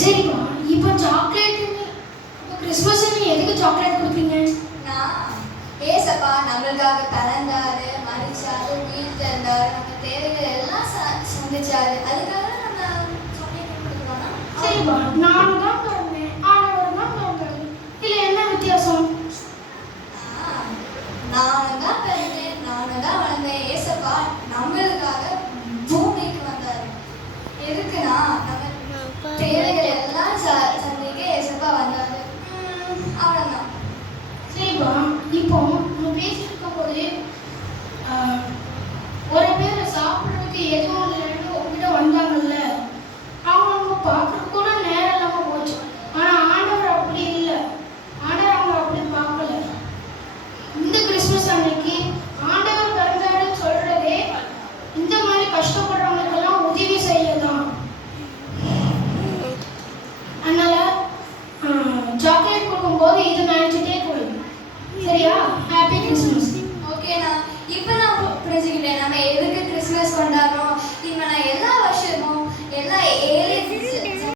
சரிப்பா, இப்போ சாக்லேட் இப்போ கிறிஸ்மஸ் எதுக்கு சாக்லேட் கொடுப்பீங்க? நான் ஏசப்பா நம்மளுக்காக பிறந்தாரு, மறிச்சாரு, உயிர் தந்தாரு, நம்ம தேவைகள் எல்லாம் சந்திச்சாரு. அதுக்காக நம்ம சாக்லேட் கொடுக்கணும்னா சரிப்பா, நானும் தான் பிறந்தேன், ஆண்டவர் தான் பிறந்தாரு. இதில் என்ன வித்தியாசம்? நானும் தான் பிறந்தேன், நானும் தான் வளர்ந்தேன். ஏசப்பா நம்மளுக்காக பூமிக்கு வந்தாரு. எதுக்குன்னா நம்ம தேவைகள் எல்லாம் சந்திக்க ஏசப்பா வந்தாரு. அவ்வளோதான். சரிப்பா, இப்போ நம்ம பேசிட்டு இருக்கும்போது ஒரு பேர் சாப்பிட்றதுக்கு எதுவும் இல்லைன்னு உங்ககிட்ட வந்தாங்கல்ல, அவங்க பார்க்கறது கூட நேரம் இல்லாமல் போச்சு. ஆனால் ஆண்டவர் அப்படி இல்லை, ஆண்டவர் அவங்க அப்படி பார்க்கல. இந்த கிறிஸ்மஸ் அன்னைக்கு ஆண்டவர் பிறந்தாருன்னு சொல்றதே இந்த மாதிரி கஷ்டப்படுறவங்களுக்கெல்லாம் உதவி செய்யதான். அதனால சாக்லேட் கொடுக்கும்போது இது நினைச்சிட்டே கொடு. சரியா? Happy Christmas. ஓகேண்ணா. இப்போ நான்